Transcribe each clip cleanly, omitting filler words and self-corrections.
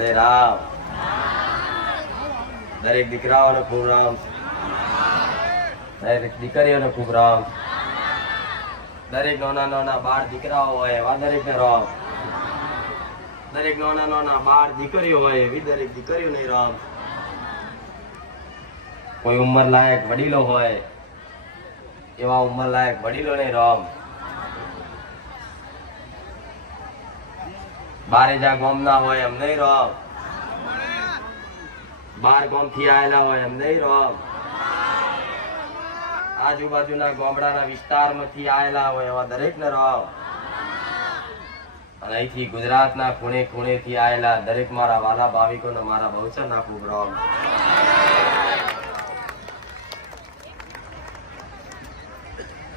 ભલે રામ. દરેક દીકરાઓને ખૂબ રામ, દરેક દીકરીઓને ખૂબ રામ. દરેક નાના નાના બાળ દીકરાઓ હોય એવા દરેકને રામ. દરેક નાના નાના બાળ દીકરીઓ હોય એવી દરેક દીકરીઓને રામ. કોઈ ઉંમર લાયક વડીલો હોય એવા ઉંમર લાયક વડીલોને રામ. બારેજા ગામના હોય એમ નહીં રામ. બાર ગામથી આવેલા હોય એમ નહીં રામ. આજુબાજુના ગામડાના વિસ્તારમાંથી આવેલા હોય એવા દરેકને રામ. અને અહીંથી ગુજરાતના ખૂણે ખૂણેથી આવેલા દરેક મારા વાલા ભાવિકોને મારા બહુચરના ખૂબ રામ.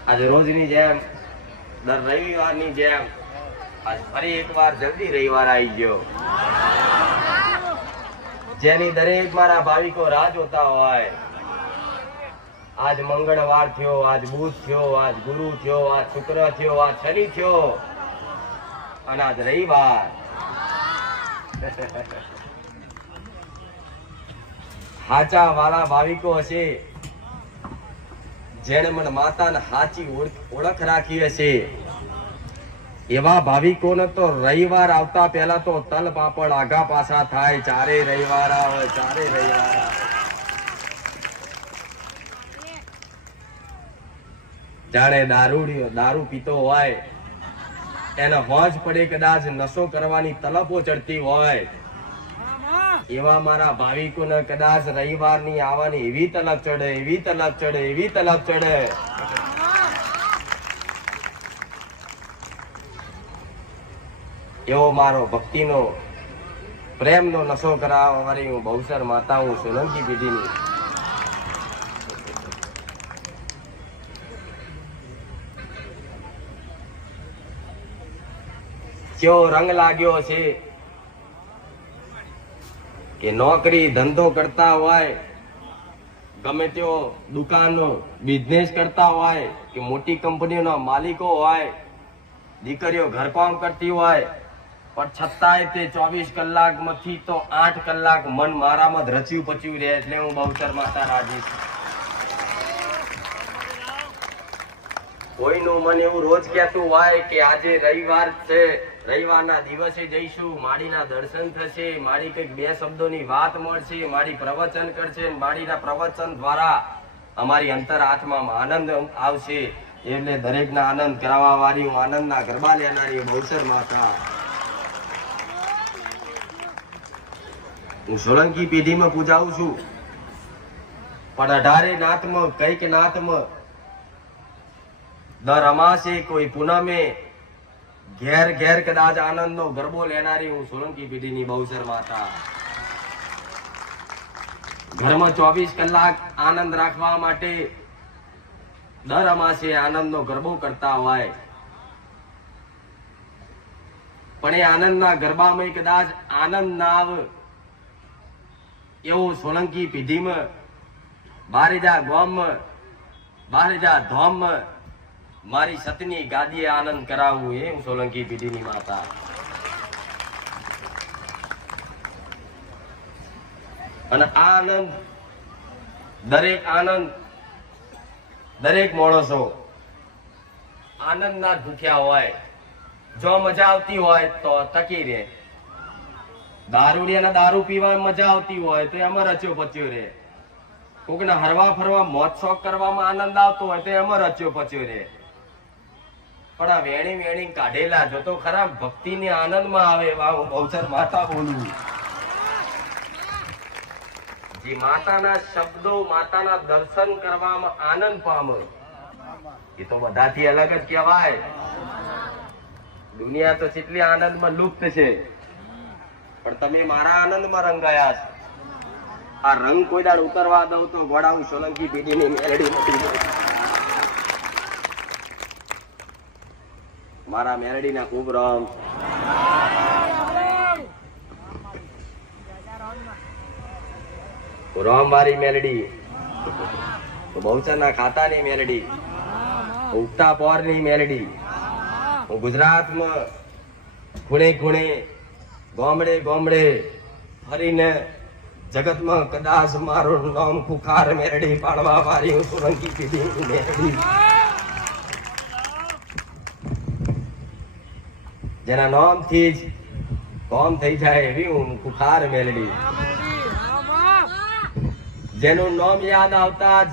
આજે રોજની જેમ દર રવિવારની જેમ આજ ફરી એકવાર જલ્દી રવિવાર આવી ગયો, જેની દરેક મારા ભાવિકો રાહ જોતા હોય. આજ મંગળવાર થયો, આજ બુધ થયો, આજ ગુરુ થયો, આજ શુક્ર થયો, આજ શનિ થયો અને આજ રવિવાર. હાચા વાલા ભાવિકો હશે જેને મને માતાને હાચી ઓળખ રાખી હશે એવા ભાવિકોને તો રવિવાર આવતા પહેલા તો તલ પાપડ આગા પાછા થાય. ચારે રવિવાર આવે, ચારે રવિવાર આવે. જાણે દારૂ પીતો હોય એને હોજ પડે કદાચ નશો કરવાની તલપો ચડતી હોય એવા મારા ભાવિકોને કદાચ રવિવારની આવવાની એવી તલપ ચડે, એવી તલપ ચડે, એવી તલપ ચડે. એવો મારો ભક્તિનો પ્રેમનો નશો કરાવવા વાળી હું બહુસર માતા, હું સોલંકી પેઢીની. કેવો રંગ લાગ્યો છે કે નોકરી ધંધો કરતા હોય, ગમે તેવો દુકાનનો બિઝનેસ કરતા હોય કે મોટી કંપનીઓના માલિકો હોય, દીકરીઓ ઘરકામ કરતી હોય, પણ છતાંય તે 24 કલાકમાંથી તો 8 કલાક મન મારામાં જ રચ્યું પચ્યું રહે. એટલે હું બહુચર માતા રાજી છું. કોઈનું મન એવું રોજ કહેતું હોય કે આજે રવિવાર છે, રવિવારના દિવસે જઈશું, માડીના દર્શન થશે, માડી કંઈક 2 શબ્દોની વાત મળશે, માડી પ્રવચન કરશે, માડીના પ્રવચન દ્વારા અમારી અંતર આત્મામાં આનંદ આવશે. એટલે દરેકના આનંદ કરાવવા વાળી હું આનંદના ગરબા લેનારી બહુચર માતા. હું સોલંકી પેઢીમાં પૂજાવું છું, પણ 18 નાથમાં કઈક નાથમાં દર અમાસે કોઈ પૂનમે ઘેર ઘેર કદાચ આનંદનો ગરબો લેનારી હું સોલંકી પેઢીની બહુચર માતા. ઘરમાં 24 કલાક આનંદ રાખવા માટે દર અમાસે આનંદનો ગરબો કરતા હોય, પણ એ આનંદના ગરબામાં કદાચ આનંદ ના આવે એવું સોલંકી પેઢીમાં બારેજા ગામમાં, બારેજા ધામમાં મારી સતની ગાદીએ આનંદ કરાવવું એ હું સોલંકી પેઢીની માતા. અને આ આનંદ દરેક માણસો આનંદના ભૂખ્યા હોય. જો મજા આવતી હોય તો ટકી રહે, દારૂડિયાના દારૂ પીવામાં મજા આવતી હોય તો એમાં રચ્યો પચ્યો રહે, કોકને હરવા ફરવા મોજ શોખ કરવામાં આનંદ આવતો હોય તો એમાં રચ્યો પચ્યો રહે. પણ આ વેણી કાઢેલા જો તો ખરા ભક્તિને આનંદમાં આવે એવા હું બહુચર માતા બોલું. જે માતાના શબ્દો, માતાના દર્શન કરવામાં આનંદ પામે એ તો બધાથી અલગ જ કહેવાય. દુનિયા તો કેટલી આનંદમાં લુપ્ત છે, પણ તમે મારા આનંદમાં રંગાયા છો. આ રંગ કોઈ દાડ ઉતરવા દઉં તો ઘોડા હું સોલંકી પેઢીની મેલડી નથી. મારા મેલડીના ખૂબ રામ. રામ વાળી મેલડી, બહુચરના ખાતાની મેલડી, ઉગતા પોરની મેલડી. હું ગુજરાતમાં ખૂણે ખૂણે, ગામડે ગામડે ફરીને જગતમાં કદાચ મારું નામ ખુખાર મેરડી પાડવા વાળી હું સોલંકી પેઢી મેરડી, જેના નામથી જ કોમ થઈ જાય એવી હું ખુખાર મેરડી, જેનું નામ યાદ આવતા જ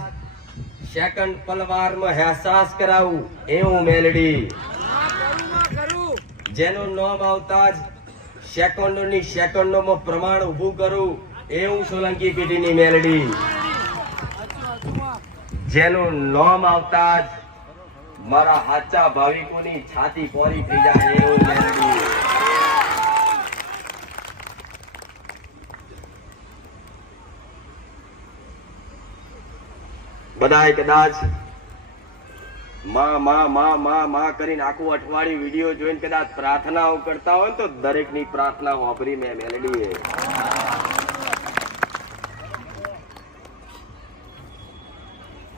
સેકન્ડ પલવારમાં અહેસાસ કરાવું એવું મેલડી, જેનું નામ આવતા જ સેકન્ડોની સેકન્ડોમાં પ્રમાણ ઊભું કરું એવું સોલંકી પેઢીની મેલડી, જેનું નામ આવતા જ મારા સાચા ભાવિકોની છાતી પોરી થઈ જાય એવું મેલડી. બધાય કદાચ માં કરીને આખું અઠવાડિયું વિડીયો જોઈને કદાચ પ્રાર્થનાઓ કરતા હોય તો દરેકની પ્રાર્થના વાપરી મેં મેલડી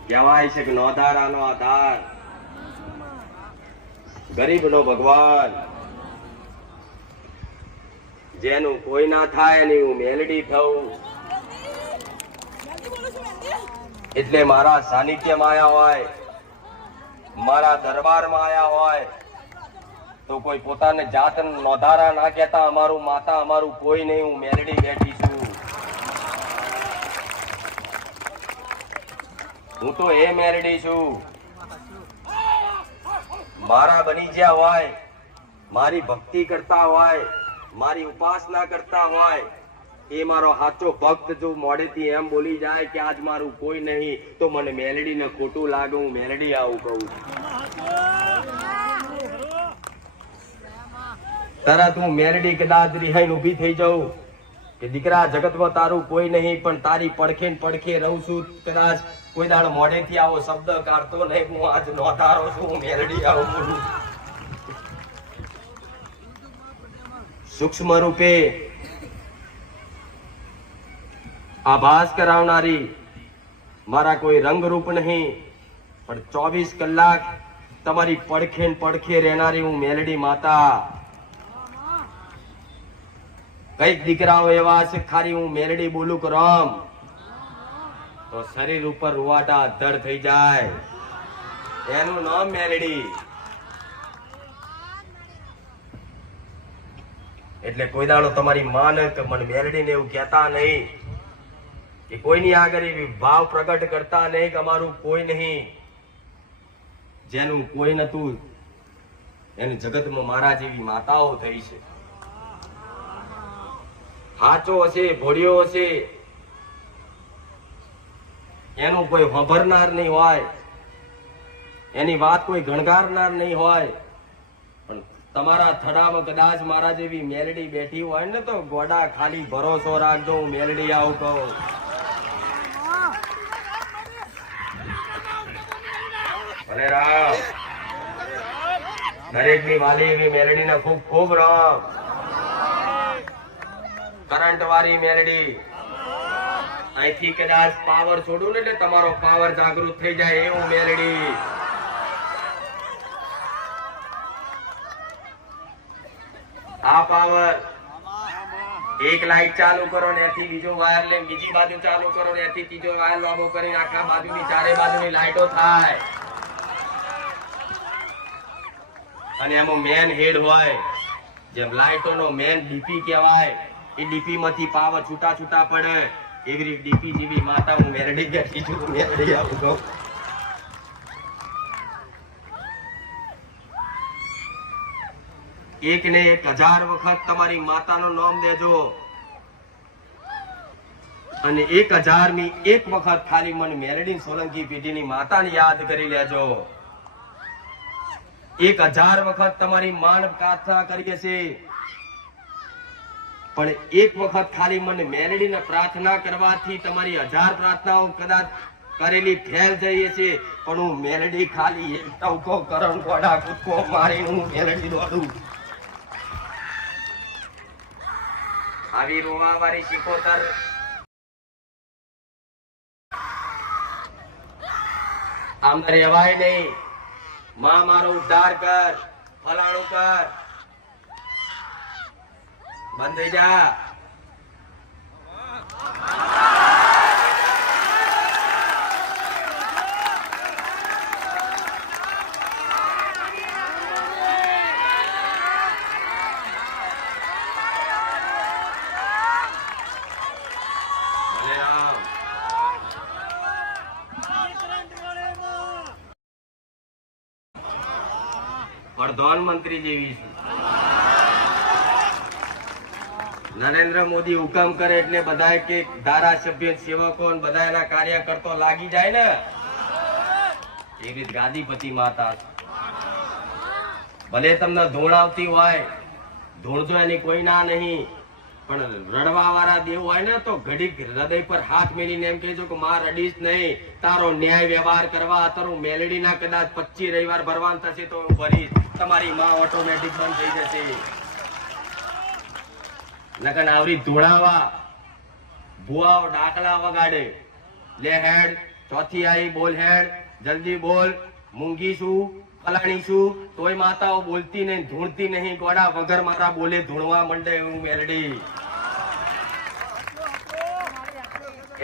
કહેવાય છે કે નોધારાનો આધાર, ગરીબનો ભગવાન, જેનું કોઈ ના થાય એની હું મેલડી થઉં. એટલે મારા સાનિધ્યમાં આયા હોય, મારા દરબારમાં આયા હોય તો કોઈ પોતાને જાત નોધારા ના કહેતા અમારું માતા અમારું કોઈ નહીં, હું મેલડી બેઠી છું. હું તો એ મેલડી છું. મારા બની જ્યાં હોય, મારી ભક્તિ કરતા હોય, મારી ઉપાસના કરતા હોય, એ મારો સાચો ભક્ત જો મોડેથી એમ બોલી જાય કે આજ મારું કોઈ નહીં તો મને મેલડી ને ખોટું લાગે, હું મેલડી આવું કહું. તરત હું મેલડી કદાચ રિહાઈને ઉભી થઈ જાઉં કે દીકરા જગતમાં તારું કોઈ નહીં પણ તારી પડખે ને પડખે રહું છું. કદાચ કોઈ દાડ મોઢેથી આવો શબ્દ કાઢતો નહીં, હું આજ નોધારો છું, હું મેલડી આવું બોલું. સૂક્ષ્મ રૂપે આભાસ કરાવનારી, મારા કોઈ રંગ રૂપ નહીં પણ 24 કલાક તમારી પડખે ને પડખે રહેનારી હું મેલડી માતા. કઈક દીકરાઓ એવા છે ખાલી હું મેલડી બોલું કે રામ તો શરીર ઉપર રૂવાટા અધર થઈ જાય, એનું નામ મેલડી. એટલે કોઈ દાડો તમારી માને કે મને મેલડી ને એવું કહેતા નહીં, કે કોઈની આગળ એવી ભાવ પ્રગટ કરતા નહીં કે અમારું કોઈ નહીં. જેનું કોઈ નતું એની જગતમાં મારા જેવી માતાઓ થઈ છે. હાચો હશે, ભોળિયો હશે, એનું કોઈ સાંભળનાર નહીં હોય, એની વાત કોઈ ગણગારનાર નહીં હોય, પણ તમારા થડામાં કદાચ મારા જેવી મેલડી બેઠી હોય ને તો ગોડા ખાલી ભરોસો રાખજો, હું મેલડી આવું કહું. ભલે રામ. દરેક ની વાલી એવી મેલડી ને ખૂબ ખૂબ રામ. કરંટ વાળી મેલડી, અહીંથી કદાચ પાવર છોડું ને એટલે તમારો પાવર જાગૃત થઈ જાય એવું મેલડી. આ પાવર એક લાઈટ ચાલુ કરો ને એથી બીજો વાયર લઈને બીજી બાજુ ચાલુ કરો ને એથી ત્રીજો વાયર લાંબો કરીને આખા બાજુની ચારે બાજુની લાઈટો થાય. અને એમાં મેન હેડ હોય, જેમ લાઈટોનો મેન ડીપી કહેવાય, એ ડીપી માંથી પાવર છૂટા છૂટા પડે એવી રીતે ડીપી જેવી માતા હું મેલડી બેઠી છું, મેલડી આવું કહું. એક ને 1000 વખત તમારી માતાનું નામ દેજો અને 1000 એક વખત ખાલી મને મેલડી સોલંકી પેઢીની માતાને યાદ કરી લેજો. 1000 વખત તમારી માન પ્રાર્થના કરીએ છીએ, પણ એક વખત ખાલી મને મેલડીને પ્રાર્થના કરવાથી તમારી 1000 પ્રાર્થનાઓ કદાચ કરેલી ફેલ જઈએ છે, પણ હું મેલડી ખાલી એક ટવકો કરણ ગોડા કૂદકો મારી હું મેલડી દોડું. આવી રોવા વાળી શીખોતર આમ રહેવાય નહીં. માં મારો ઉદ્ધાર કર, ફલાણું કર, બંધ થઈ જા. પ્રધાનમંત્રી જેવી છું. નરેન્દ્ર મોદી હુકમ કરે એટલે બધા કે ધારાસભ્ય સેવકો બધા એના કાર્યકર્તો લાગી જાય ને એવી ગાદીપતિ માતા. ભલે તમને ધૂળ આવતી હોય, ધૂળ તો એની કોઈ ના નહીં, પણ રડવા વાળા દેવ હોય ને તો ઘડીક હૃદય પર હાથ મેલીને એમ કહેજો કે માં રડીશ નહીં, તારો ન્યાય વ્યવહાર કરવા તારું મેલડી ના કદાચ 25 રવિવાર ભરવાન થશે તો હું ભરીશ, તમારી માં ઓટોમેટિક બંધ થઈ જશે. નકન આવરી ધોળાવા ભુવાઓ ડાકલા વગાડે, લે હેડ, ચોથી આઈ બોલ હેડ, જલ્દી બોલ, મૂંગી છું, ફલાણી છું, તોય માતાઓ બોલતી નહીં, ધૂણતી નહીં, ગોડા વગર મારા બોલે ધૂણવા મંડે એવું મેરડી.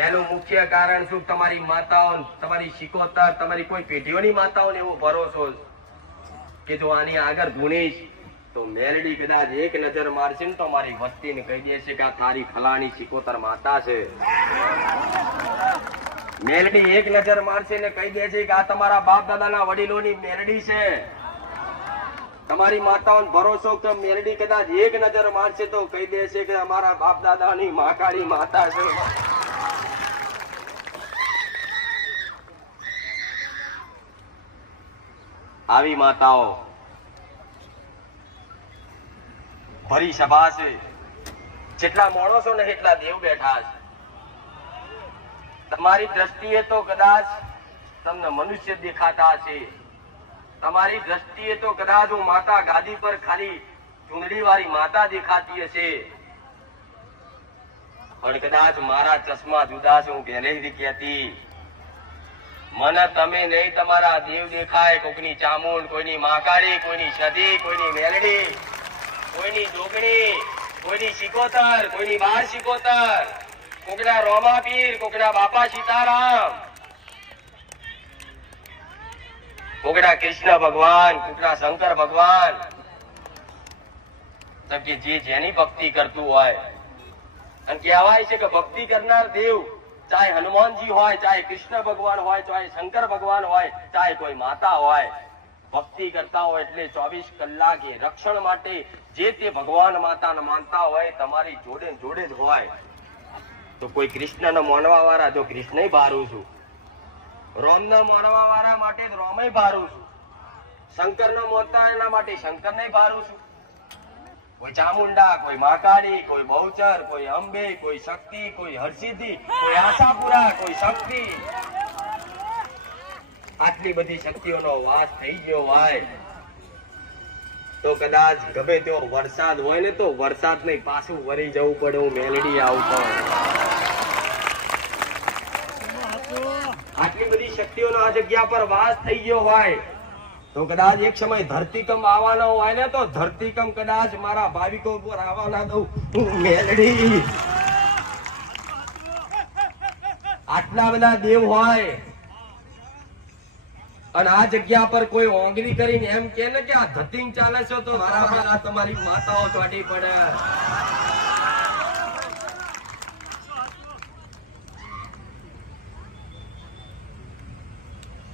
એનું મુખ્ય કારણ શું? તમારી માતાઓ, તમારી શિકોતર, તમારી કોઈ પેઢીઓની માતાઓને એવો ભરોસો કે જો આની આગળ ધૂણીશ તો મેરડી કદાચ એક નજર મારશે ને તો મારી વસ્તીને કહી દેશે કે આ તારી ફલાણી શિકોતર માતા છે. મેલડી એક નજર મારશે ને કહી દે છે કે આ તમારા બાપ દાદાના વડીલોની મેલડી છે. તમારી માતાઓને ભરોસો કે મેલડી કદાચ એક નજર મારશે તો કહી દે છે કે અમારા બાપ દાદાની મહાકાળી માતા છે. આવી માતાઓ ભરી સભા છે, જેટલા માણસો ને એટલા દેવ બેઠા છે. તમારી દ્રષ્ટિએ તો કદાચ તમને મનુષ્ય દેખાતા છે, તમારી દ્રષ્ટિએ તો કદાચ હું માતા ગાદી પર ખાલી ચૂંદડી વાળી માતા દેખાતી હશે, પણ કદાચ મારા ચશ્મા જુદા છે. હું પહેલેથી કહેતી, મને તમે નહીં તમારા દેવ દેખાય, કોઈની ચામુંડ, કોઈની મહાકાળી, કોઈની સદી, કોઈની મેલડી, કોઈની જોગણી, કોઈની શિકોતર, કોઈની બાર શિકોતર, કોકના રોમા પીર, કોકના બાપા સીતારામ, કોકના કૃષ્ણ ભગવાન, કોકના શંકર ભગવાન. કે જે જેની ભક્તિ કરતું હોય, અને કહેવાય છે કે ભક્તિ કરનાર દેવ ચાહે હનુમાનજી હોય, ચાહે કૃષ્ણ ભગવાન હોય, ચાહે શંકર ભગવાન હોય, ચાહે કોઈ માતા હોય, ભક્તિ કરતા હોય એટલે 24 કલાકે રક્ષણ માટે જે તે ભગવાન માતાને માનતા હોય તમારી જોડે જોડે જ હોય. તો કોઈ કૃષ્ણને માનવા વાળા જો કૃષ્ણ ભારું છું, રોમને માનવા વાળા માટે રોમે ભારું છું, શંકરને માનતા એના માટે શંકરને ભારું છું. કોઈ ચામુંડા, કોઈ મહાકાળી, કોઈ બહુચર, કોઈ અંબે, કોઈ શક્તિ, કોઈ હરસિદ્ધિ, કોઈ આશાપુરા, કોઈ શક્તિ. આટલી બધી શક્તિઓનો વાસ થઈ ગયો હોય તો કદાચ ગમે તેવો વરસાદ હોય ને તો વરસાદ નહીં પાછું વરી જવું પડે. હું મેલડી આવતો આટલી બધી શક્તિઓનો આ જગ્યા પર વાસ થઈ ગયો હોય તો કદાચ એક સમય ધરતીકંપ આવવાનો હોય ને તો ધરતીકંપ કદાચ મારા ભાવિકો ઉપર આવવાના દઉં. હું મેલડી. આટલા બધા દેવ હોય અને આ જગ્યા પર કોઈ ઓંગળી કરીને એમ કે ને કે આ ધતિંગ ચાલે છે તો મારા તમારી માતાઓ ચોટી પડે.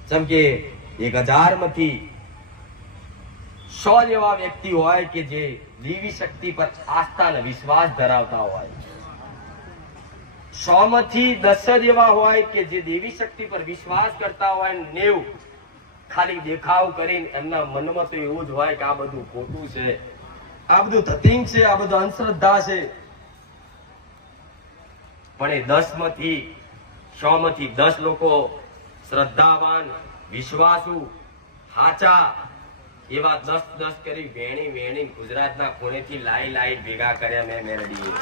જેમ કે 1000 માંથી 100 જેવા વ્યક્તિ હોય કે જે દેવી શક્તિ પર આસ્થા અને વિશ્વાસ ધરાવતા હોય, 100 માંથી 10 જેવા હોય કે જે દેવી શક્તિ પર વિશ્વાસ કરતા હોય, 90 ખાલી દેખાવ કરીને એમના મનમાં તો એવું જ હોય કે આ બધું ખોટું છે, આ બધું ધતિંગ છે, આ બધું અંધશ્રદ્ધા છે. પણ એ 100 માંથી 10 લોકો શ્રદ્ધાવાન, વિશ્વાસુ, હાચા એવા 10 કરી વેણી વેણી ગુજરાતના ખૂણેથી લાઈ ભેગા કર્યા મેં મેરડીએ.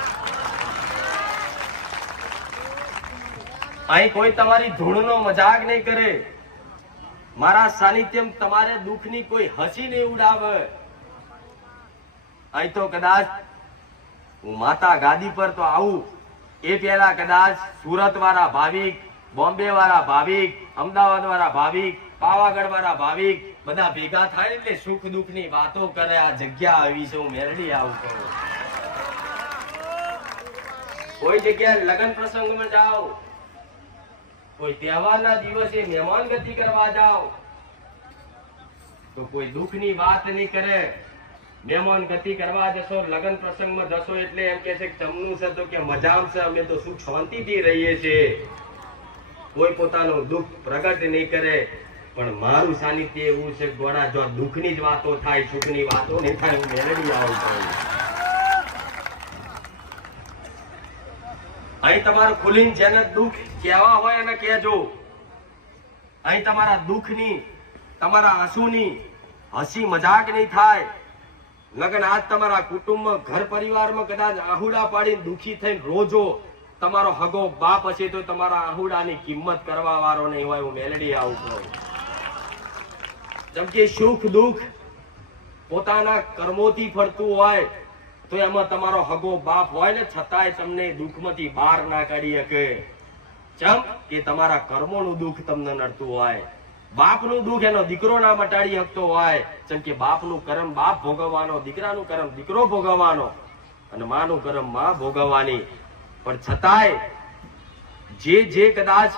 અહીં કોઈ તમારી ધૂળનો મજાક નહીં કરે, મારા સાનિધ્યમ તમારે દુઃખની કોઈ હસી નહીં ઉડાવે. અહીં તો કદાચ હું માતા ગાદી પર તો આવું એ પહેલા કદાચ સુરત વાળા ભાવિક, બોમ્બે વાળા ભાવિક, અમદાવાદ વાળા ભાવિક, પાવાગઢ વાળા ભાવિક બધા ભેગા થાય એટલે સુખ દુઃખ ની વાતો કરે. આ જગ્યા આવી છે, હું મેરડી આવું છું. કોઈ જગ્યાએ લગ્ન પ્રસંગમાં જાઓ, કોઈ તહેવારના દિવસે મહેમાન ગતિ કરવા જાઓ, તો કોઈ દુઃખની વાત નહીં કરે. મહેમાન ગતિ કરવા જશો, લગ્ન પ્રસંગમાં જશો એટલે એમ કે છે કે જમનું છે તો કે મજામ છે, અમે તો સુખ શાંતિથી રહીએ છીએ. કોઈ પોતાનું દુઃખ પ્રગટ નહીં કરે. પણ મારું સાનિધ્ય એવું છે ગોળા, જો દુઃખની જ વાતો થાય, સુખની વાતો નહીં થાય. હું મેલડી આવું છું. અહીં તમારું ખુલીને જેને દુઃખ કહેવા હોય એને કહેજો. અહીં તમારા દુઃખની, તમારા આંસુની હસી મજાક નહીં થાય. લગન આજ તમારા કુટુંબમાં, ઘર પરિવારમાં કદાચ આહુડા પાડીને દુઃખી થઈને રોજો, તમારો હગો બાપ હશે તો તમારા આહુડાની કિંમત કરવા વાળો નહીં હોય. હું મેલડી આવું છું. જેમ કે સુખ દુઃખ પોતાના કર્મોથી ફરતું હોય તો એમાં તમારો હગો બાપ હોય ને છતાંય તમને દુઃખમાંથી બહાર ના કાઢી શકે. જેમ કે તમારા કર્મોનું દુઃખ તમને નડતું હોય. બાપનું દુઃખ એનો દીકરો ના મટાડી શકતો હોય. જેમ કે બાપનું કર્મ બાપ ભોગવવાનો, દીકરાનું કર્મ દીકરો ભોગવવાનો અને માનું કર્મ માં ભોગવવાની. પણ છતાંય જે કદાચ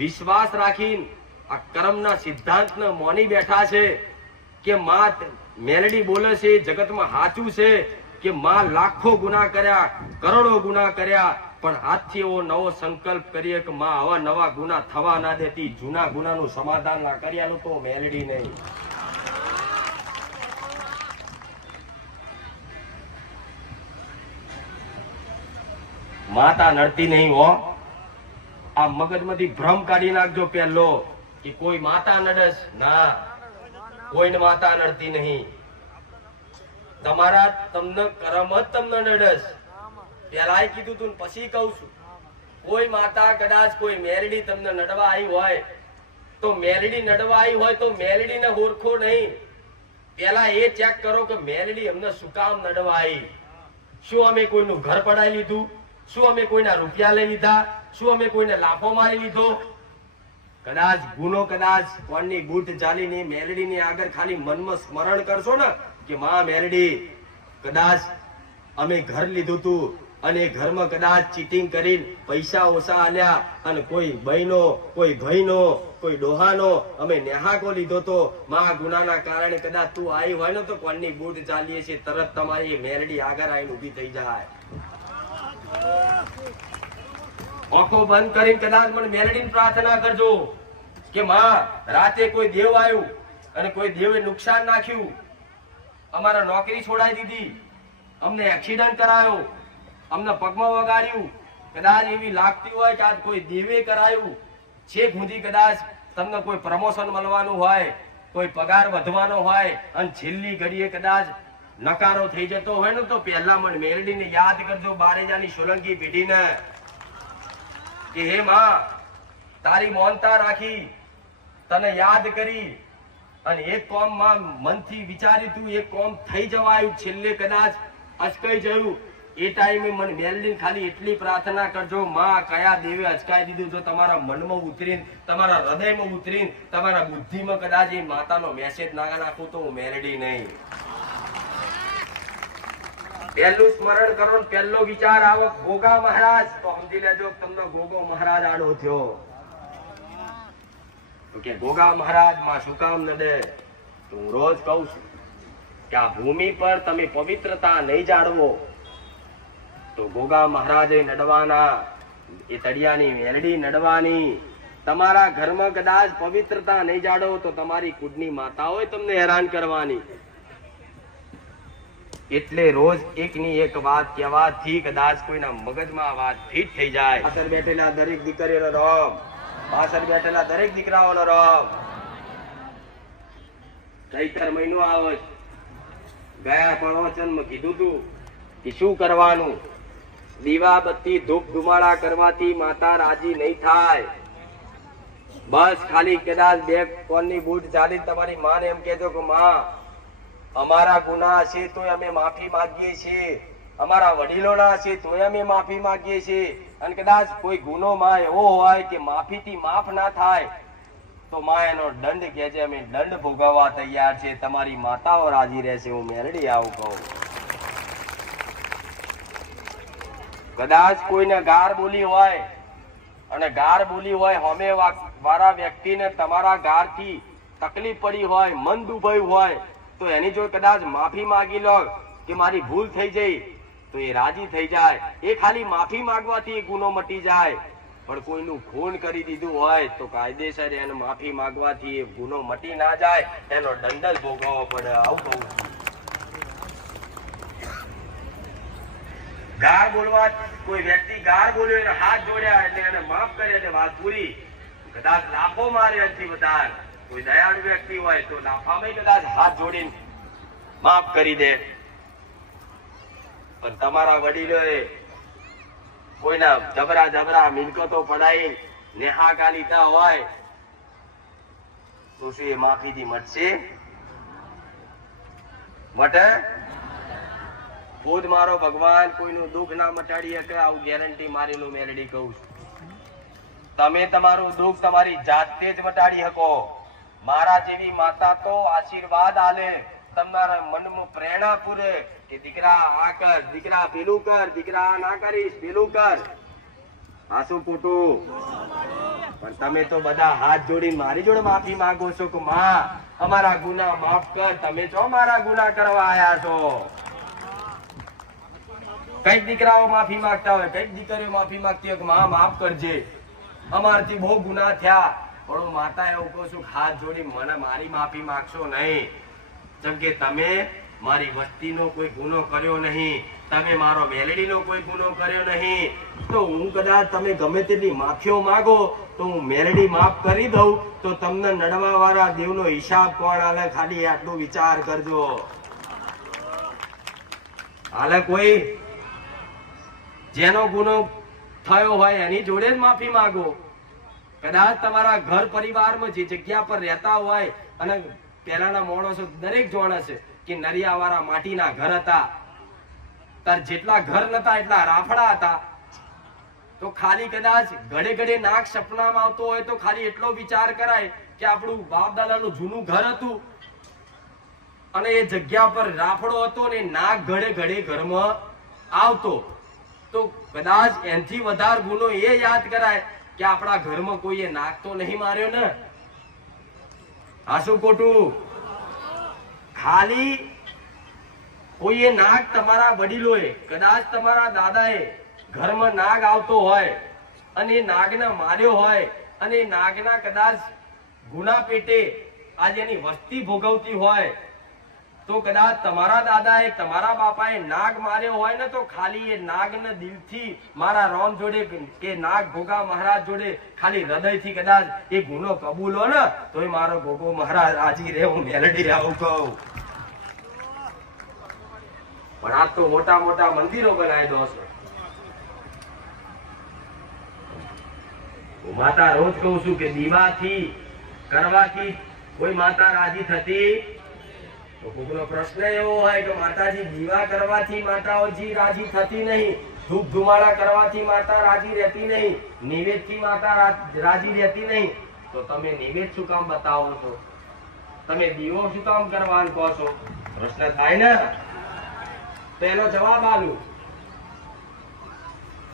વિશ્વાસ રાખીને આ કર્મના સિદ્ધાંતને મોની બેઠા છે કે માં મેલડી બોલે છે જગતમાં સાચું છે, કે માં લાખો ગુના કર્યા, કરોડો ગુના કર્યા, પણ આજથી એવો નવો સંકલ્પ કરીએ કે માં આવા નવા ગુના થવા ના દેતી, જૂના ગુનાનું સમાધાન ના કર્યાનું તો મેલડી નહીં. માતા નડતી નહીં હો. આ મગજમાંથી ભ્રમ કાઢી નાખજો પહેલો કે કોઈ માતા નડસ. ના, કોઈને માતા નડતી નહીં. તમારા તમને કર્મ જ તમને નડસ. પેલા કીધું તું પછી કહું છું. કોઈ માતા કદાચ કોઈ મેલડી તમને નડવા આવી હોય તો મેલડી નડવા આવી હોય તો મેલડીને ઓળખો નહીં. પેલા એ ચેક કરો કે મેલડી અમને શું કામ નડવા આવી. શું અમે કોઈનું ઘર પડાવી લીધું? શું અમે કોઈના રૂપિયા લઈ લીધા? શું અમે કોઈને લાફો મારી લીધો? કદાચ ગુનો, કદાચ કોણની બૂટ ચાલીને મેલડીની આગળ ખાલી મનમાં સ્મરણ કરશો ને કે માં મેલડી, કદાચ અમે ઘર લીધું તું અને ઘરમાં કદાચ ચીટિંગ કરીને પૈસા ઓછા આલ્યા અને કોઈ બહેનો, કોઈ ભાઈનો, કોઈ ડોહાનો અમે નેહાકો લીધો તો માં ગુનાના કારણે કદાચ તું આવી હોય ને તો કોણની બૂટ ચાલીએ છે, તરત તમારી મેલડી આગળ આવીને ઊભી થઈ જાય. આંખો બંધ કરીને કદાચ મને મેલડીને પ્રાર્થના કરજો કે માં રાતે કોઈ દેવ આવ્યું અને કોઈ દેવે નુકસાન નાખ્યું, અમારા નોકરી છોડાઈ દીધી, અમને એક્સિડન્ટ કરાયો, અમને પગમાં વગાડ્યું, કદાચ એવી લાગતી હોય કે આજ કોઈ દેવે કરાયું છે સુધી, કદાચ તમને કોઈ પ્રમોશન મળવાનું હોય, કોઈ પગાર વધવાનો હોય અને છેલ્લી ઘડીએ કદાચ નકારો થઈ જતો હોય ને તો પહેલા મને મેલડીને યાદ કરજો, બારેજાની સોલંકી પેઢીને, કે હે માં તારી મોનતા રાખી, તને યાદ કરી અને એક કોમ માં મનથી વિચારી તું એક કોમ થઈ જવાયું, છેલ્લે કદાચ અચકાઈ જયું. એ ટાઈમે મને મેલડીને ખાલી એટલી પ્રાર્થના કરજો, માં કયા દેવે અચકાઈ દીધું. જો તમારા મનમાં ઉતરીને, તમારા હૃદયમાં ઉતરીને, તમારા બુદ્ધિમાં કદાચ એ માતાનો મેસેજ ના નાખું તો હું મેલડી નહીં. પહેલું સ્મરણ કરો, પહેલો વિચાર આવો ગોગા મહારાજ, તો સમજી લેજો તમને ગોગો મહારાજ આડો થયો. કે ગોગા મહારાજ માં શું કામ નડે? તો હું રોજ કહું છું કે આ ભૂમિ પર તમે પવિત્રતા નહીં જાળવો તો ગોગા મહારાજે નડવાના, એ તળિયાની મેલડી નડવાની. તમારા ઘરમાં કદાચ પવિત્રતા નહીં જાળવો તો તમારી કુળની માતાઓ તમને હેરાન કરવાની. એટલે રોજ એકની એક વાત કહેવાથી કદાચ કોઈના મગજમાં વાત ફિટ થઈ જાય. પાછળ બેઠેલા દરેક દીકરીઓનો રામ, પાછળ બેઠેલા દરેક દીકરાઓનો રામ. ચૈતર મહિનો આવે, ગયા પ્રવચનમાં કીધું તું કે શું કરવાનું. દીવા બત્તી ધૂપ ધુમાડા કરવાથી માતા રાજી નહીં થાય. બસ ખાલી કદાચ બે કોણની બૂટ ચાલી તમારી માને એમ કહેજો કે માં અમારા ગુના છે તો અમે માફી માંગીએ છીએ, અમારા વડીલોના છે તો અમે માફી માંગીએ છીએ. અને કદાચ કોઈ ગુનો માં એવો હોય કે માફીથી માફ ના થાય તો માં એનો દંડ કહે છે, અમે દંડ ભોગવવા તૈયાર છે. તમારી માતાઓ રાજી રહેશે. હું મેલડી આવું કહું. કદાચ કોઈને ગાર બોલી હોય અને ગાર બોલી હોય સામે વાળા વ્યક્તિને તમારા ગારથી તકલીફ પડી હોય, મન દુભાયું હોય, તો એની જો કદાચ માફી માંગી લો કે મારી ભૂલ થઈ જઈ, તો એ રાજી થઈ જાય. એ ખાલી માફી માંગવાથી એ ગુનો મટી જાય. પણ કોઈનું ખૂન કરી દીધું હોય તો કાયદેસર એને માફી માંગવાથી એ ગુનો મટી ના જાય, એનો દંડ ભોગવવો પડે. આવું કહું છું. ગાળ બોલવા, કોઈ વ્યક્તિ ગાળ બોલ્યો એને હાથ જોડ્યા એટલે એને માફ કરે એટલે વાત પૂરી. કદાચ લાફો માર્યો એનાથી વધારે કોઈ દયાળુ વ્યક્તિ હોય તો લાફામાં કદાચ હાથ જોડીને માફ કરી દે. પણ તમારા વડીલોએ કોઈના જબરા મિલકતો પડાઈ નેહાકા લીધા હોય તો શું એ માફીથી મટશે? મટે? ખુદ મારો ભગવાન કોઈનું દુઃખ ના મટાડી શકે, આવું ગેરંટી મારેલું મેલડી કહું છું. તમે તમારું દુઃખ તમારી જાતે જ મટાડી શકો. મારા જેવી માતા તો આશીર્વાદ આલે, તમારા મનમાં પ્રેરણા પૂરે કે દીકરા આ કર, દીકરા પેલું કર, દીકરા ના કરીશ પેલું કર. આસુ ખોટું? પણ તમે તો બધા હાથ જોડીને મારી જોડે માફી માંગો છો કે માં અમારા ગુના માફ કર. તમે છો મારા ગુના કરવા આયા છો? કઈક દીકરાઓ માફી માંગતા હોય, કઈક દીકરીઓ માફી માંગતી હોય કે માં માફ કરજે, અમારથી બહુ ગુના થયા. પણ માતા એવું કહું છું, હાથ જોડી મને મારી માફી માંગશો નહીં. જેમ કે તમે મારી વસ્તીનો કોઈ ગુનો કર્યો નહીં, તમે મારો મેલડીનો કોઈ ગુનો કર્યો નહીં, તો હું કદાચ તમે ગમે તેટલી માફીઓ માંગો તો હું મેલડી માફ કરી દઉં, તો તમને નડવા વાળા દેવનો હિસાબ કોણ હાલે? ખાલી આટલું વિચાર કરજો. હાલે કોઈ જેનો ગુનો થયો હોય એની જોડે જ માફી માંગો. કદાચ તમારા ઘર પરિવારમાં જે જગ્યા પર રહેતા હોય, અને પહેલાના માણસો દરેક જાણે છે કે નરિયાવાળા માટીના ઘર હતા, તાર જેટલા ઘર નતા એટલા રાફડા હતા. તો ખાલી કદાચ ઘડે ઘડે નાક સપનામાં આવતો હોય તો ખાલી એટલો વિચાર કરાય કે આપણું બાપ દાદાનું જૂનું ઘર હતું અને એ જગ્યા પર રાફડો હતો ને નાક ઘડે ઘડે ઘરમાં આવતો, તો કદાચ એનથી વધારે ગુનો એ યાદ કરાય કે આપણા ઘરમાં કોઈએ નાક તો નહીં માર્યો ને. આસુ ખોટું? ખાલી કોઈએ નાક, તમારા વડીલોએ કદાચ તમારા દાદાએ ઘરમાં નાગ આવતો હોય અને એ નાગને માર્યો હોય અને એ નાગના કદાચ ગુના પેટે આજે એની વસ્તી ભોગવતી હોય, તો કદાચ તમારા દાદાએ, તમારા બાપાએ નાગ માર્યો હોય ને, તો ખાલી એ નાગને દિલથી મારા રામ જોડે કે નાગ ભોગા મહારાજ જોડે ખાલી હૃદયથી કદાચ એ ગુનો કબૂલો ને, તો એ મારો ભોગો મહારાજ રાજી રહે. હું મેલડી આવું કહું. પણ આજ તો મોટા મોટા મંદિરો બનાવી દો છો. હું માતા રોજ કહું છું કે દીવાથી કરવાથી કોઈ માતા રાજી થતી. તો કોઈનો પ્રશ્ન એવો હોય કે માતાજી દીવા કરવાથી માતાઓજી રાજી થતી નહીં, ધૂપ ધુમાડા કરવાથી માતા રાજી રહેતી નહીં, નિવેદથી માતા રાજી રહેતી નહીં, તો તમે નિવેદ શું કામ બતાવો છો? તમે દીવો શું કામ કરવાનું કહો છો? પ્રશ્ન થાય ને? તો એનો જવાબ આલું.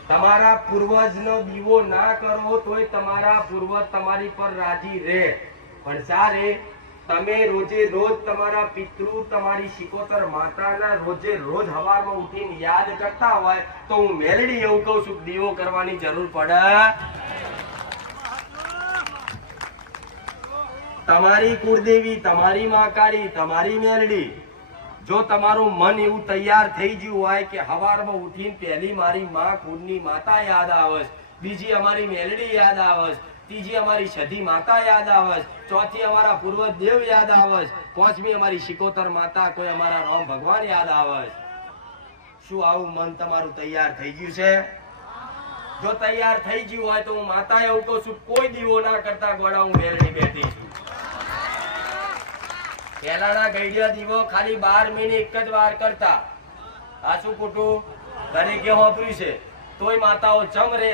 તમારા પૂર્વજનો દીવો ના કરો તોય તમારા પૂર્વજ તમારી પર રાજી રહે. પણ સારે તમે રોજે રોજ તમારા પિતૃ, તમારી શિકોતર માતાના રોજે રોજ સવારમાં ઉઠીને યાદ કરતા હોય, તો હું મેલડી એવું કહું છું દીવો કરવાની જરૂર પડે. તમારી કુળદેવી, તમારી મહાકાળી, તમારી મેલડી, જો તમારું મન એવું તૈયાર થઈ ગયું હોય કે સવારમાં ઉઠીને પહેલી મારી માં કુળની માતા યાદ આવે, બીજી અમારી મેલડી યાદ આવે, ત્રીજી અમારી સધી માતા યાદ આવે, ચોથી અમારા પૂર્વજ દેવ યાદ આવે, પાંચમી અમારી શિકોતર માતા, કોઈ અમારા રામ ભગવાન યાદ આવે. શું આવું મન તમારું તૈયાર થઈ ગયું છે? જો તૈયાર થઈ ગયું હોય તો હું માતા એવું કહું છું, કોઈ દીવો ના કરતા ગોળા હું મેલડી બેઠી છું. પહેલાના ગઈડિયા દીવો ખાલી 12 મહિને એક જ વાર કરતા. આ શું ખોટું? દરેકે હોપર્યું છે. તોય માતાઓ ચમ રે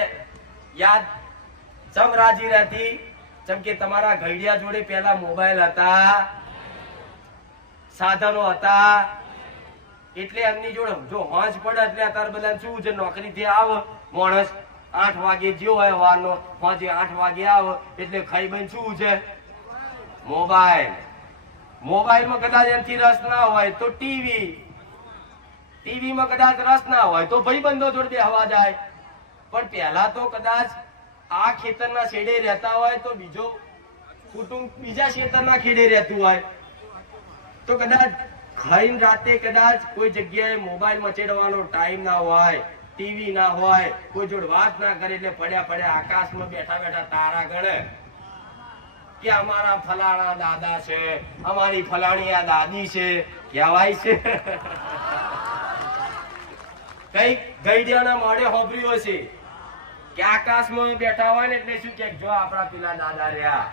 યાદ, ચમ રાજી રહેતી? જેમ કે તમારા ગઈડિયા જોડે પહેલા મોબાઈલ હતા, સાધનો હતા, એટલે એમની જોડે જો હોંજ પડે એટલે અત્યારે બધા શું છે, નોકરીથી આવે માણસ 8 વાગે જ્યો હોય વારનો, હોંજે 8 વાગે આવે એટલે ખાઈ બન શું છે, મોબાઈલ. મોબાઈલમાં કદાચ એનાથી રસ ના હોય તો ટીવી. ટીવીમાં કદાચ રસ ના હોય તો ભાઈબંધો જોડે બેહવા જાય. પણ પહેલા તો કદાચ આ ખેતરના છેડે રહેતા હોય તો બીજો કુટુંબ બીજા ખેતરના ખેડે રહેતું હોય તો કદાચ ખાઈને રાતે કદાચ કોઈ જગ્યાએ મોબાઈલ મચેડવાનો ટાઈમ ના હોય, ટીવી ના હોય, કોઈ જોડે વાત ના કરે એટલે પડ્યા પડ્યા આકાશમાં બેઠા બેઠા તારા ગણે કે અમારા ફલાણા દાદા છે, અમારી ફલાણી આ દાદી છે, કહેવાય છે. કઈક ગઈડિયાના મોઢે હોભર્યું હશે કે આકાશમાં બેઠા હોય ને એટલે શું કે જો આપણા પેલા દાદા રહ્યા,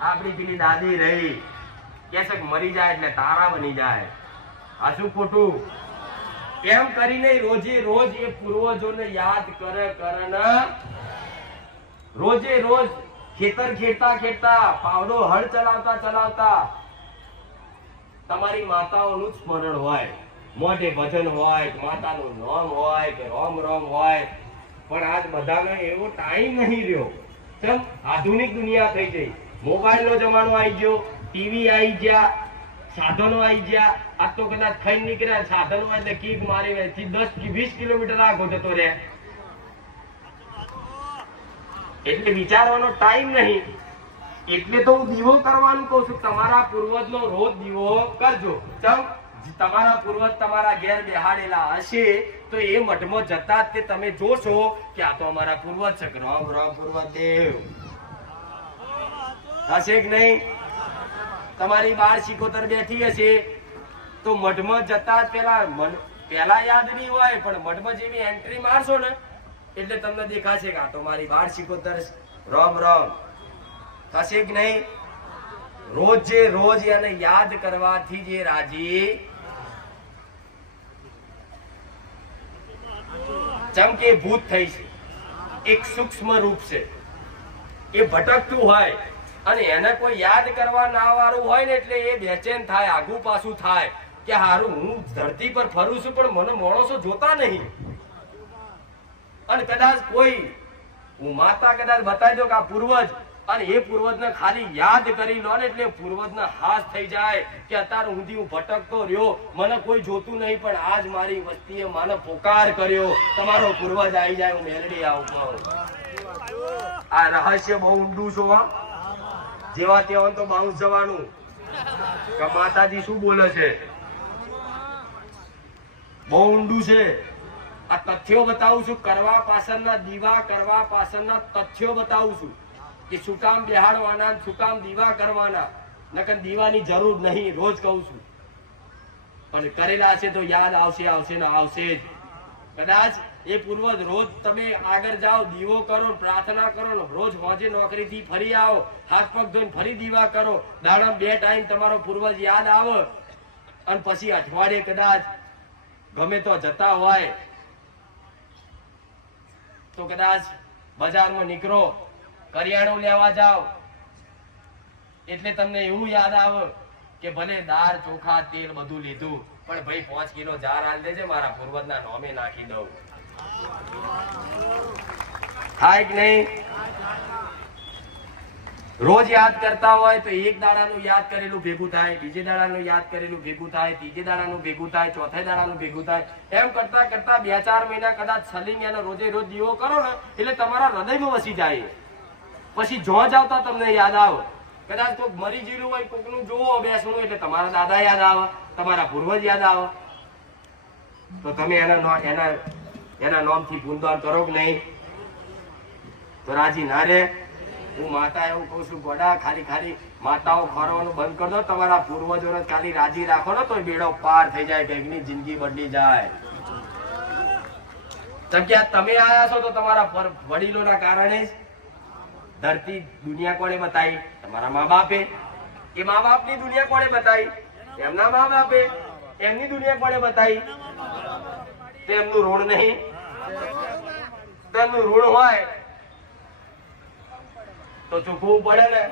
આપણી પેલી દાદી રહી, કે મરી જાય એટલે તારા બની જાય. આ શું ખોટું? એમ કરીને રોજે રોજ એ પૂર્વજોને યાદ કરે રોજે રોજ ખેતર ખેડતા ખેડતા, પાવડો હળ ચલાવતા ચલાવતા તમારી માતાઓનું સ્મરણ હોય, મોઢે ભજન હોય, માતાનું નામ હોય કે રોમ રોમ હોય. પણ આજ બધાને એવો ટાઈમ નહીં રહ્યો. ચમ આધુનિક દુનિયા થઈ ગઈ, મોબાઈલ નો જમાનો આવી ગયો, ટીવી આવી ગયા, સાધનો આવી ગયા. આજ તો કદાચ ખાઈ નીકળ્યા સાધનો એટલે કીક મારી 10 કે 20 કિલોમીટર આગો જતો રહે એટલે વિચારવાનો ટાઈમ નહીં. એટલે તો હું દીવો કરવાનું કહું છું. તમારા પૂર્વજનો રોજ દીવો કરજો. ચમ તમારા પૂર્વજ તમારા ઘેર બેહાડેલા હશે તો એ મઠમાં જતા જ તમે જોશો કે આ તો અમારા પૂર્વજ છે. રામ રામ પૂર્વજ દેવ હશે કે નહીં? તમારી બાર શિકોતર બેઠી હશે તો મઠમાં જતા પેલા યાદ નહીં હોય, પણ મઠમાં જેવી એન્ટ્રી મારશો ને એટલે તમને દેખાશે કે આ તો મારી બાર શિકોતર. રામ રામ થશે કે નહીં? રોજે રોજ એને યાદ કરવાથી જે રાજી ચમકે ભૂત થઈ છે, એક સૂક્ષ્મ રૂપ છે, એ ભટકતું હોય અને એને કોઈ યાદ કરવા ના વાળું હોય ને એટલે એ બેચેન થાય, આગુ પાછું થાય કે હારું હું ધરતી પર ફરું છું પણ મને માણસો જોતા નહીં. અને કદાચ કોઈ હું માતા કદાચ બતાવી દો કે આ પૂર્વજ, અને એ પૂર્વજને ખાલી યાદ કરી લો ને એટલે પૂર્વજને હાથ થઈ જાય કે અત્યારે સુધી હું ભટકતો રહ્યો, મને કોઈ જોતું નહીં, પણ આજ મારી વસ્તીએ મને પોકાર કર્યો, તમારો પૂર્વજ આવી જાય, હું મેલડી આવું. આ રહસ્ય બહુ ઊંડું છો. જેવા તેવા તો બાઉન્સ જવાનું કે માતાજી શું બોલે છે, બહુ ઊંડું છે. આ તથ્યો બતાવું છું, કરવા પાછળના દીવા, કરવા પાછળના તથ્યો બતાવું છું કે શું કામ બેહાડવાના, શું કામ દીવા કરવાના. નકર દીવાની જરૂર નહીં, રોજ કહું છું. પણ કરેલા છે તો યાદ આવશે, આવશે ને આવશે જ. કદાચ એ પૂર્વજ રોજ તમે આગળ જાઓ, દીવો કરો, પ્રાર્થના કરો, રોજ હોજે નોકરીથી ફરી આવો, હાથ પગ ધોઈને ફરી દીવા કરો, દાડા 2 ટાઈમ તમારો પૂર્વજ યાદ આવે. અને પછી અઠવાડિયે કદાચ ગમે તો જતા હોય તો કદાચ બજારમાં નીકળો, કરિયાણું લેવા જાઓ એટલે તમને એવું યાદ આવે કે ભલે દાળ ચોખા તેલ બધું લીધું પણ ભાઈ 5 કિલો જાર આલ દેજે, મારા પૂર્વજના નામે નાખી દઉં. થાય કે નહીં? રોજ યાદ કરતા હોય તો એક દાડાનું યાદ કરેલું ભેગું થાય, બીજે દાડાનું યાદ કરેલું ભેગું થાય, ત્રીજે દાડાનું ભેગું થાય, ચોથે દાડાનું ભેગું થાય. એમ કરતા કરતા 2-4 મહિના કદાચ સલિંગ એનો રોજે રોજ દીવો કરો ને એટલે તમારા હૃદયમાં વસી જાય. પછી જો જાવતા તમને યાદ આવે. કદાચ કોઈક મરી ગયેલું હોય, કોકનું જોવો બેસણું એટલે તમારા દાદા યાદ આવે, તમારા પૂર્વજ યાદ આવે. તો તમે એના નામથી ગુણગાન કરો કે નહીં? તો રાજી ના રે. હું માતા એવું કઉ છું, ગોડા ખાલી માતાઓ ફરવાનું બંધ કરી દો, તમારા પૂર્વજોને ખાલી રાજી રાખો ને તો બેડો પાર થઈ જાય, બેગની જિંદગી બદલી જાય. તમે આયા છો તો તમારા વડીલોના કારણે જ ધરતી દુનિયા કોણે બતાવી? તમારા મા બાપે. એ મા બાપની દુનિયા કોણે બતાવી? એમના મા બાપે. એમની દુનિયા કોણે બતાવી? તો એમનું ઋણ નહીં? તો એમનું ઋણ હોય તો ચૂકવવું પડે ને.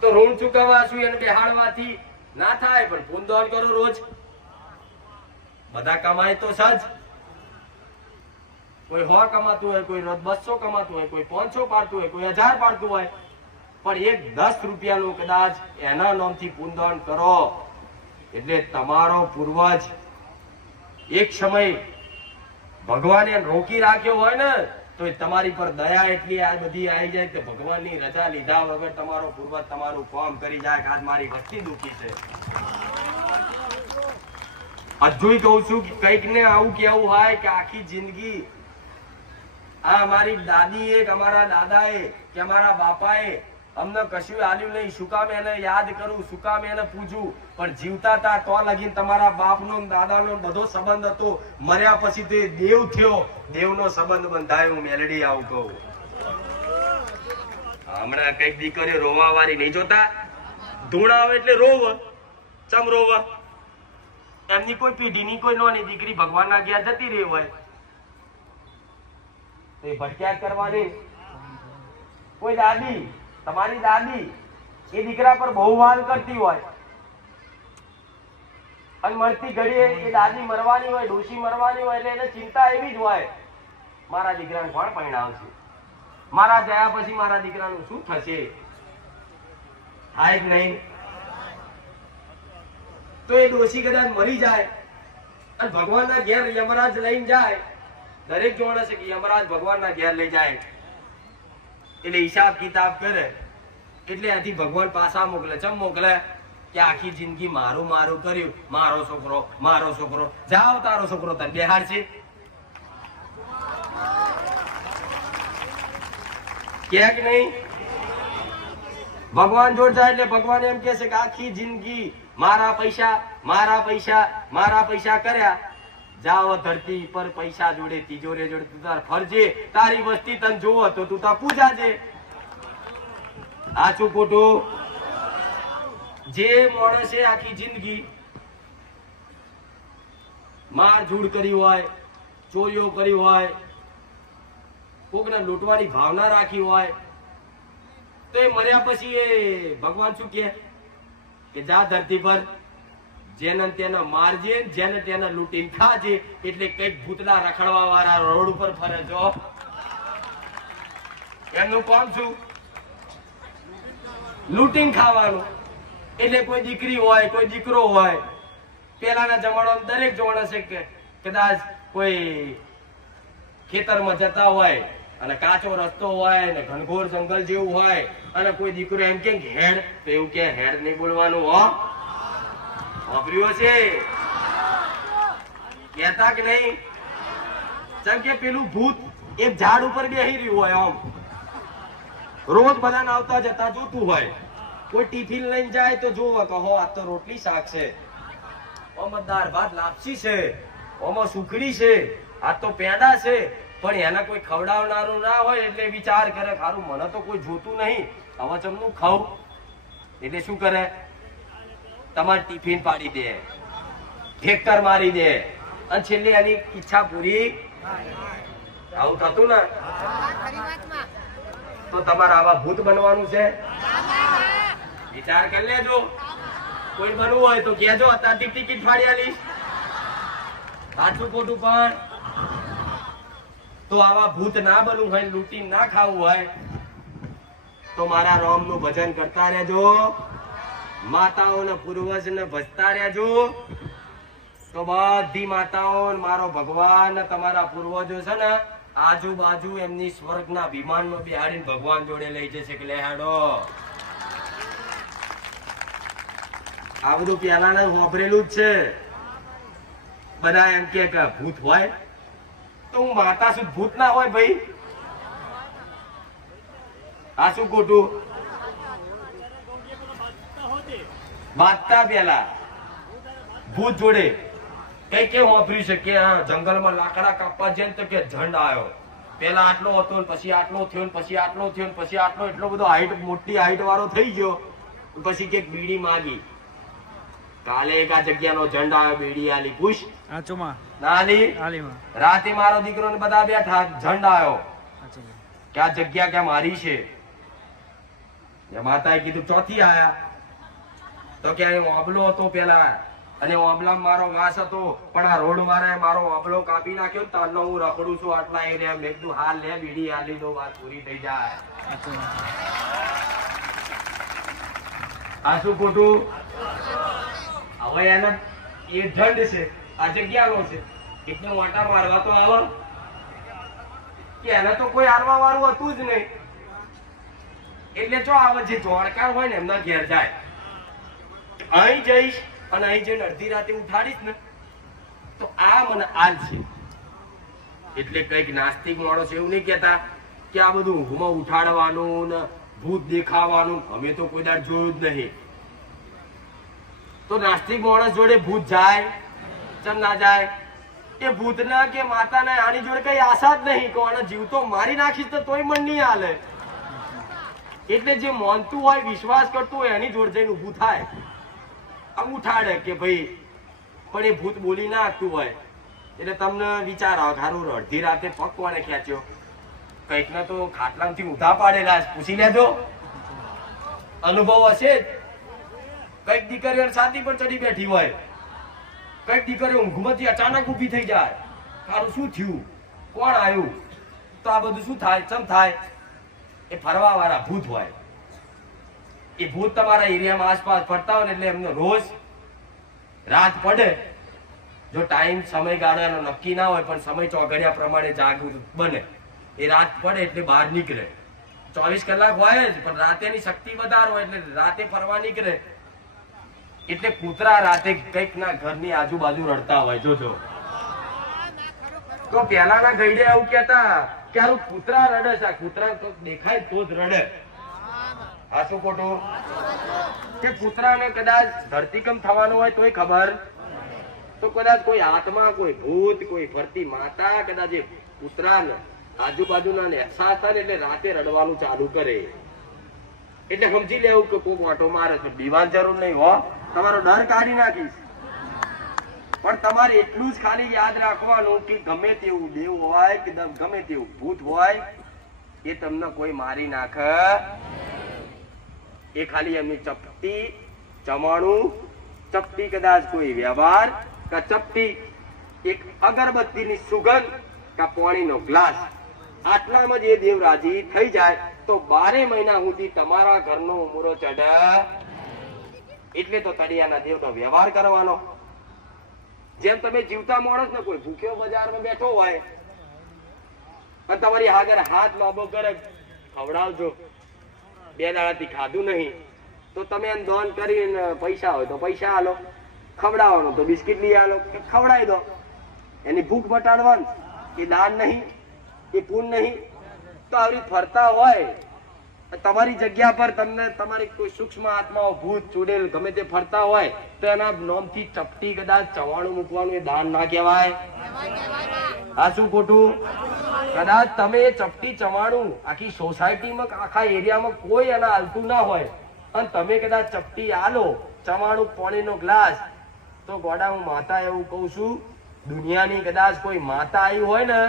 તો ઋણ ચૂકવવા શું એને બેહાડવાથી ના થાય, પણ પુણ્યદાન કરો રોજ. બધા કમાય તો સજ. કોઈ 100 કમાતું હોય, કોઈ રોજ 200 કમાતું હોય, કોઈ 500 પાડતું હોય, કોઈ 1000 પાડતું હોય. પણ એક 10 રૂપિયાનું કદાચ એના નામથી પુણ્યદાન કરો એટલે તમારો પૂર્વજ એક સમય ભગવાને રોકી રાખ્યો હોય ને તો તમારી પર દયા એટલી આ બધી આવી જાય કે ભગવાનની રજા લીધા વગર તમારો પૂર્વજ તમારું કામ કરી જાય કે આજ મારી વસ્તી દુખી છે. હજુય કહું છું કે કઈક ને આવું કેવું હોય કે આખી જિંદગી આ અમારી દાદીએ કે અમારા દાદાએ કે અમારા બાપાએ અમને કશું આલ્યું નહીં, શું કામ એને યાદ કરું, શું કામ એને પૂછું, પણ જીવતા હતા તો લગીન તમારા બાપનો દાદાનો બધો સંબંધ હતો, મર્યા પછી તે દેવ થયો, દેવનો સંબંધ બંધાયો. મેલડી આવું કહું. હમણાં કઈક દીકરીઓ રોવા વાળી નહીં જોતા, ધૂણા આવે એટલે રોવ, ચમ રોવ, એમની કોઈ પીઢીની કોઈ નોની દીકરી ભગવાનના ઘેર જતી રહી હોય તો એ ભટક્યા કરવાની. કોઈ દાદી, તમારી દાદી એ દીકરા પર બહુ વાલ કરતી હોય અને મરતી ઘડીએ એ દાદી મરવાની હોય, ડોશી મરવાની હોય એટલે એને ચિંતા એવી જ હોય, મારા દીકરાને કોણ પરણાવશે, મારા ગયા પછી મારા દીકરાનું શું થશે. થાય જ નહીં. તો એ ડોશી કદાચ મરી જાય અને ભગવાનના ઘેર યમરાજ લઈને જાય, દરેક જોડે છે કે યમરાજ ભગવાનના ઘેર લઈ જાય એટલે હિસાબ કિતાબ કરે એટલે આથી ભગવાન પાછા મોકલે. ચમ મોકલે કે આખી જિંદગી મારું મારું કર્યું, મારો છોકરો મારો છોકરો, જાઓ તારો છોકરો તને બેહાડ છે કે નહીં. ભગવાન જોડ જાય એટલે ભગવાન એમ કે છે કે આખી જિંદગી મારા પૈસા મારા પૈસા મારા પૈસા કર્યા, જાઓ ધરતી પર પૈસા જોડે તિજોરી જોડે તું તાર ફરજે, તારી વસ્તી તને જોવો તો તું તાર પૂજા છે. આછું ખોટું? જે માણસે આખી જિંદગી માર ઝૂડ કરી હોય, ચોરીઓ કરી હોય, કોકને લૂંટવાની ભાવના રાખી હોય તો એ મર્યા પછી એ ભગવાન શું કે જા ધરતી પર જેને તેને મારજે, જેને તેને લૂંટીને ખાજે. એટલે કઈક ભૂતલા રખડવા વાળા રોડ ઉપર ફરે છો, એમનું કામ શું? લૂંટીને ખાવાનું. એટલે કોઈ દીકરી હોય, કોઈ દીકરો હોય, પેલાના જમાનામાં દરેક જોણ હશે કે કદાચ કોઈ ખેતરમાં જતા હોય અને કાચો રસ્તો હોય ને ઘનઘોર જંગલ જેવું હોય અને કોઈ દીકરો એમ કે હેડ, તો એવું કે હેડ નહીં બોલવાનું. વાપર્યું છે કહેતા કે નહીં? જેમ કે પેલું ભૂત એક ઝાડ ઉપર બેહી રહ્યું હોય, આમ રોજ બધાને આવતા જતા જોતું હોય, કોઈ ટિફિન લઈને જાય તો જોવા કહો આ તો રોટલી શાક છે, આમાં દાળ ભાત લાપસી છે, આમાં સુખડી છે, આ તો પેડા છે, પણ એને કોઈ ખવડાવનારું ના હોય એટલે વિચાર કરે ખારું મને તો કોઈ જોતું નહીં, હવે ચમનું ખાવ. એટલે શું કરે? તમારે ટિફિન પાડી દે, ઠેક્કર મારી દે અને છેલ્લે એની ઈચ્છા પૂરી. આવું થતું ને તો તમારે આવા ભૂત બનવાનું છે? વિચાર કરી લેજો. કોઈ બનવું હોય તો કહેજો, અત્યારથી ટિકિટ ફાડી આલીશ. સાચું ખોટું? પણ તો આવા ભૂત ના બનવું હોય, લૂંટી ના ખાવું હોય તો મારા રામ નું ભજન કરતા રહેજો, માતાઓને પૂર્વજને ભજતા રહેજો. તો બધી માતાઓ મારો ભગવાન તમારા પૂર્વજો છે ને આજુબાજુ એમની સ્વર્ગના વિમાનમાં બેહાડીને ભગવાન જોડે લઈ જશે કે લેહાડો. આ બધું પેલાના વાપરેલું જ છે. બધા એમ કે ભૂત હોય તો હું માતા શું ભૂત ના હોય ભાઈ? આ શું ખોટું? બાંધતા પેલા ભૂત જોડે કઈ કેમ વાપરી શકે? જંગલમાં લાકડા કાપવા જાય તો કે ઝંડ આવ્યો, પેલા આટલો હતો પછી આટલો થયો, પછી આટલો થયો, પછી આટલો, એટલો બધો હાઈટ, મોટી હાઈટ વાળો થઈ ગયો, પછી કે બીડી માંગી. કાલે એક આ જગ્યાનો ઝંડ આવ્યો, બીડી આલી, પૂછ રાતે મારો દીકરો ને બધા બેઠા, ઝંડ આવ્યો કે આ જગ્યા ક્યાં મારી છે. માતાએ કીધું ચોથી આયા તો કે ઓબલો હતો પેલા અને ઓબલા મારો વાસ હતો, પણ આ રોડ વાળાએ મારો ઓબલો કાપી નાખ્યો, તારનો હું રખડું છું આટલા એરિયા. મેં કીધું હાલ લે બીડી આલી દો, વાત પૂરી થઈ જાય. આ શું ખોટું? હવે એના એ દંડ છે, આ જગ્યાનો છે એટલે વાટા મારવા તો આવે કે એને તો કોઈ હારવા વાળું હતું જ નહીં એટલે જો આવે જે જોડકાર હોય ને એમના ઘેર જાય. અહીં જઈશ અને અહીં જઈને અડધી રાતે ઉઠાડીશ ને તો આ મને આલ છે. એટલે કઈક નાસ્તિક માણસ એવું નહીં કેતા કે આ બધું ઊંઘમાં ઉઠાડવાનું ને ભૂત દેખાવાનું અમે તો કોઈ દાડ જોયું જ નહીં. તો નાસ્તિક માણસ જોડે ભૂત જાય ચમ ના જાય? એ ભૂતના કે માતાના આની જોડે કઈ આશા જ નહીં કે આનો જીવ તો મારી નાખીશ તો તોય મન નહીં હાલે. એટલે જે માનતું હોય વિશ્વાસ કરતું હોય એની જોડે જઈને ઊભું થાય આમ ઉઠાડે કે ભાઈ, પણ એ ભૂત બોલી ના આપતું હોય એટલે તમને વિચાર આવે ખારું અડધી રાતે પગ કોને ખેંચ્યો? કઈક ના તો ખાટલામાંથી ઊંધા પાડેલા પૂછી લેજો, અનુભવ હશે જ. કઈક દીકરીઓ છાતી પર ચડી બેઠી હોય, કઈક દીકરીઓ ઊંઘમાંથી અચાનક ઊભી થઈ જાય, ખારું શું થયું, કોણ આવ્યું? તો આ બધું શું થાય? ચમ થાય? એ ફરવા વાળા ભૂત હોય. એ ભૂત તમારા એરિયામાં આસપાસ ફરતા હોય ને એટલે એમનો રોજ રાત પડે, જો ટાઈમ સમયગાળાનો નક્કી ના હોય પણ સમય ચોઘડિયા પ્રમાણે જાગૃત બને, એ રાત પડે એટલે બહાર નીકળે. 24 કલાક હોય જ પણ રાતેની શક્તિ વધારે હોય એટલે રાતે ફરવા નીકળે. એટલે કૂતરા રાતે કઈક ના ઘરની આજુબાજુ રડતા હોય. જોજો તો પેલાના ગઈડે એવું કેતા કે આનું કૂતરા રડે છે, કૂતરા તો દેખાય તો જ રડે. આ શું ખોટું? કે કૂતરાને કદાચ ધરતીકંપ થવાનું હોય તોય ખબર, તો કદાચ કોઈ આત્મા, કોઈ ભૂત, કોઈ ફરતી માતા કદાચ એ કૂતરાને આજુબાજુના અહેસાસ થાય એટલે રાતે રડવાનું ચાલુ કરે. એટલે સમજી લેવું કે કોક વાટો મારે તો દીવાન જરૂર નહીં હો, તમારો ડર કાઢી નાખીશ. પણ તમારે એટલું જ ખાલી યાદ રાખવાનું કે ગમે તેવું દેવ હોય કે ગમે તેવું ભૂત હોય એ તમને કોઈ મારી નાખે. એ ખાલી એમની ચપટી ચમાણું, ચપટી કદાચ કોઈ વ્યવહાર કે ચપટી એક અગરબત્તીની સુગંધ કે પાણીનો ગ્લાસ, આટલામાં જ એ દેવ રાજી થઈ જાય તો 12 મહિના સુધી તમારા ઘરનો ઉમરો ચડે. એટલે તો તળિયાના દેવનો વ્યવહાર કરવાનો. જેમ તમે જીવતા માણસ ને કોઈ ભૂખ્યો બજારમાં બેઠો હોય અને તમારી આગળ હાથ લાંબો કરે, ખવડાવજો, 2 દાડાથી ખાધું નહીં તો તમે એમ દાન કરીને પૈસા હોય તો પૈસા આલો, ખવડાવવાનો તો બિસ્કિટ લઈ આલો, ખવડાવી દો. એની ભૂખ મટાડવાની એ દાન નહીં, એ પૂન નહીં. તો આવી ફરતા હોય તમારી જગ્યા પર તમને તમારી કોઈ સૂક્ષ્મ આત્માઓ ભૂત ચૂડેલ ગમે તે ફરતા હોય તો એના નોમથી ચપટી કદાચ ચવાણું મૂકવાનું એ દાન ના કહેવાય? આ શું ખોટું? કદાચ તમે એ ચપટી ચવાણું આખી સોસાયટીમાં આખા એરિયામાં કોઈ એના હાલતું ના હોય અને તમે કદાચ ચપટી આલો, ચવાણું, પાણીનો ગ્લાસ, તો ગોડા હું માતા એવું કઉ છું, દુનિયાની કદાચ કોઈ માતા આવી હોય ને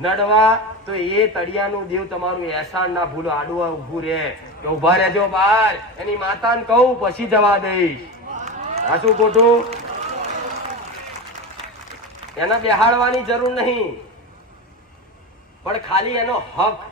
નડવા તો એ તળિયાનું દેવ તમારું એહસાન ના ભૂલો, આડું ઉભું રે કે ઉભા રહેજો બહાર, એની માતાને કહું પછી જવા દઈશ. આ શું ખોટું? એને બેહાડવાની જરૂર નહીં પણ ખાલી એનો હક